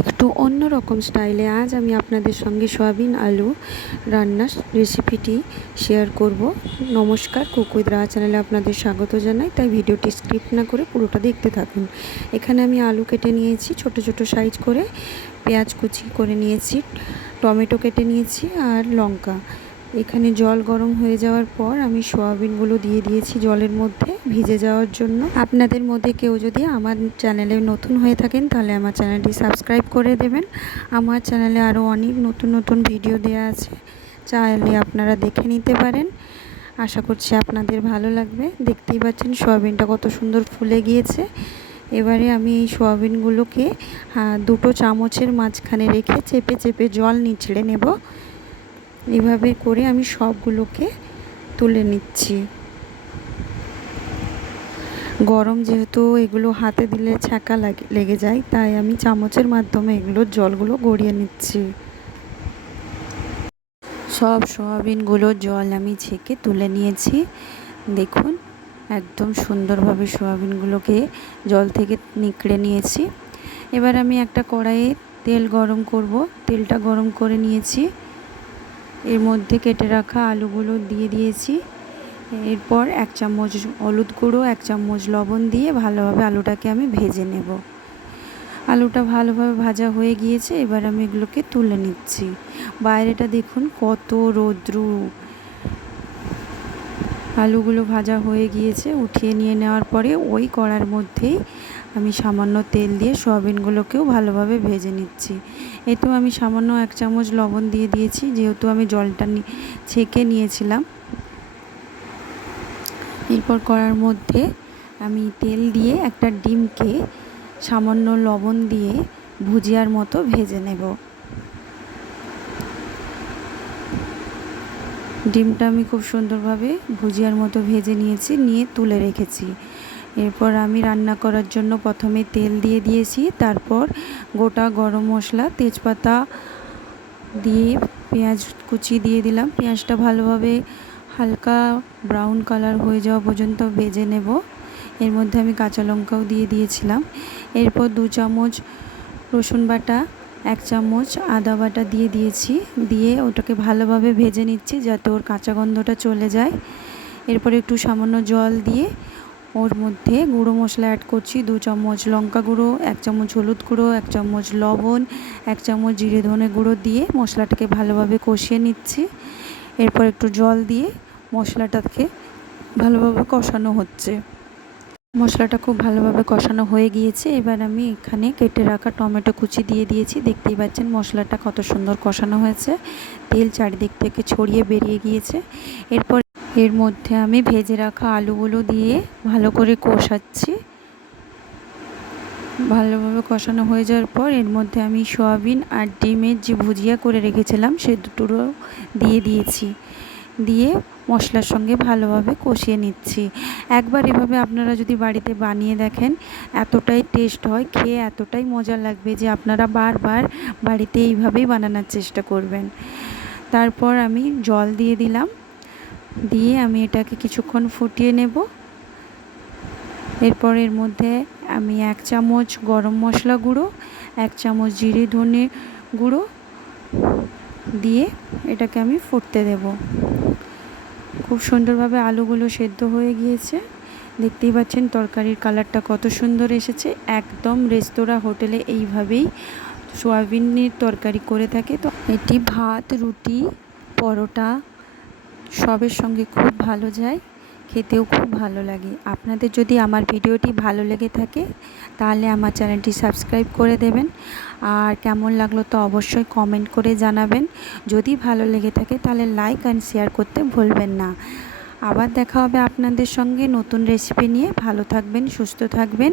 একটু অন্যরকম স্টাইলে আজ আমি আপনাদের সঙ্গে সয়াবিন আলু রান্নার রেসিপিটি শেয়ার করব। নমস্কার, কুক উইথ রাহা চ্যানেলে আপনাদের স্বাগত জানাই। তাই ভিডিওটি স্কিপ না করে পুরোটা দেখতে থাকুন। এখানে আমি আলু কেটে নিয়েছি ছোট ছোট সাইজ করে, পেঁয়াজ কুচি করে নিয়েছি, টমেটো কেটে নিয়েছি আর লঙ্কা। এখানে জল গরম হয়ে যাওয়ার পর আমি সয়াবিনগুলো দিয়ে দিয়েছি জলের মধ্যে ভিজে যাওয়ার জন্য। আপনাদের মধ্যে কেউ যদি আমার চ্যানেলে নতুন হয়ে থাকেন তাহলে আমার চ্যানেলটি সাবস্ক্রাইব করে দেবেন। আমার চ্যানেলে আরও অনেক নতুন নতুন ভিডিও দেওয়া আছে, চাইলে আপনারা দেখে নিতে পারেন। আশা করছি আপনাদের ভালো লাগবে। দেখতেই পাচ্ছেন সয়াবিনটা কত সুন্দর ফুলে গিয়েছে। এবারে আমি এই সয়াবিনগুলোকে দুটো চামচের মাঝখানে রেখে চেপে চেপে জল নিচড়ে নেব। এভাবে করে আমি সবগুলোকে তুলে নিচ্ছি। গরম যেহেতু এগুলো হাতে দিলে ছ্যাঁকা লেগে যায়, তাই আমি চামচের মাধ্যমে এগুলোর জলগুলো গড়িয়ে নিচ্ছি। সব সয়াবিনগুলোর জল আমি ছেঁকে তুলে নিয়েছি। দেখুন একদম সুন্দরভাবে সয়াবিনগুলোকে জল থেকে নিকড়ে নিয়েছি। এবার আমি একটা কড়াইয়ে তেল গরম করব। তেলটা গরম করে নিয়েছি, এর মধ্যে কেটে রাখা আলুগুলো দিয়ে দিয়েছি। এরপর 1 চামচ হলুদ গুঁড়ো, 1 চামচ লবণ দিয়ে ভালোভাবে আলুটাকে আমি ভেজে নেব। আলুটা ভালোভাবে ভাজা হয়ে গিয়েছে, এবার আমি এগুলোকে তুলে নিচ্ছি। বাইরেটা দেখুন কত রৌদ্র। আলুগুলো ভাজা হয়ে গিয়েছে, উঠিয়ে নিয়ে নেওয়ার পরে ওই কড়ার মধ্যেই আমি সামান্য তেল দিয়ে সয়াবিনগুলোকেও ভালোভাবে ভেজে নিচ্ছি। এতেও আমি সামান্য 1 চামচ লবণ দিয়ে দিয়েছি, যেহেতু আমি জলটা ছেঁকে নিয়েছিলাম। এরপর কড়ার মধ্যে আমি তেল দিয়ে একটা ডিমকে সামান্য লবণ দিয়ে ভুজিয়ার মতো ভেজে নেব। ডিমটা আমি খুব সুন্দরভাবে ভুজিয়ার মতো ভেজে নিয়েছি, নিয়ে তুলে রেখেছি। এরপর আমি রান্না করার জন্য প্রথমে তেল দিয়ে দিয়েছি, তারপর গোটা গরম মশলা, তেজপাতা দিয়ে পেঁয়াজ কুচি দিয়ে দিলাম। পেঁয়াজটা ভালোভাবে হালকা ব্রাউন কালার হয়ে যাওয়া পর্যন্ত ভেজে নেব। এর মধ্যে আমি কাঁচা লঙ্কাও দিয়ে দিয়েছিলাম। এরপর 2 চামচ রসুন বাটা, 1 চামচ আদা বাটা দিয়ে দিয়েছি। দিয়ে ওটাকে ভালোভাবে ভেজে নিচ্ছি যাতে ওর কাঁচা গন্ধটা চলে যায়। এরপর একটু সামান্য জল দিয়ে ওর মধ্যে গুঁড়ো মশলা অ্যাড করছি। 2 চামচ লঙ্কা গুঁড়ো, 1 চামচ হলুদ গুঁড়ো, 1 চামচ লবণ, 1 চামচ জিরে ধনে গুঁড়ো দিয়ে মশলাটাকে ভালোভাবে কষিয়ে নিচ্ছি। এরপর একটু জল দিয়ে মশলাটাকে ভালোভাবে কষানো হচ্ছে। মশলাটা খুব ভালোভাবে কষানো হয়ে গিয়েছে। এবার আমি এখানে কেটে রাখা টমেটো কুচি দিয়ে দিয়েছি। দেখতেই পাচ্ছেন মশলাটা কত সুন্দর কষানো হয়েছে, তেল চারিদিক থেকে ছড়িয়ে বেরিয়ে গিয়েছে। এরপর এর মধ্যে আমি ভেজে রাখা আলুগুলো দিয়ে ভালো করে কষাচ্ছি। ভালোভাবে কষানো হয়ে যাওয়ার পর এর মধ্যে আমি সয়াবিন আর ডিমের যে ভুজিয়া করে রেখেছিলাম সে দুটো দিয়ে দিয়েছি। দিয়ে মশলার সঙ্গে ভালোভাবে কষিয়ে নিচ্ছি। একবার এভাবে আপনারা যদি বাড়িতে বানিয়ে দেখেন, এতটাই টেস্ট হয়, খেয়ে এতটাই মজা লাগবে যে আপনারা বারবার বাড়িতে এইভাবেই বানানোর চেষ্টা করবেন। তারপর আমি জল দিয়ে দিলাম, দিয়ে আমি এটাকে কিছুক্ষণ ফুটিয়ে নেব। এরপর এর মধ্যে আমি 1 চামচ গরম মশলা গুঁড়ো, 1 চামচ জিরে ধনে গুঁড়ো দিয়ে এটাকে আমি ফুটতে দেব। খুব সুন্দরভাবে আলুগুলো সেদ্ধ হয়ে গিয়েছে। দেখতেই পাচ্ছেন তরকারির কালারটা কত সুন্দর এসেছে। একদম রেস্তোরাঁ হোটেলে এইভাবেই সয়াবিনের তরকারি করে থাকে। তো এটি ভাত, রুটি, পরোটা সবের সঙ্গে খুব ভালো যায়, খেতেও খুব ভালো লাগে। আপনাদের যদি আমার ভিডিওটি ভালো লেগে থাকে তাহলে আমার চ্যানেলটি সাবস্ক্রাইব করে দেবেন। আর কেমন লাগলো তো অবশ্যই কমেন্ট করে জানাবেন। যদি ভালো লেগে থাকে তাহলে লাইক অ্যান্ড শেয়ার করতে ভুলবেন না। আবার দেখা হবে আপনাদের সঙ্গে নতুন রেসিপি নিয়ে। ভালো থাকবেন, সুস্থ থাকবেন।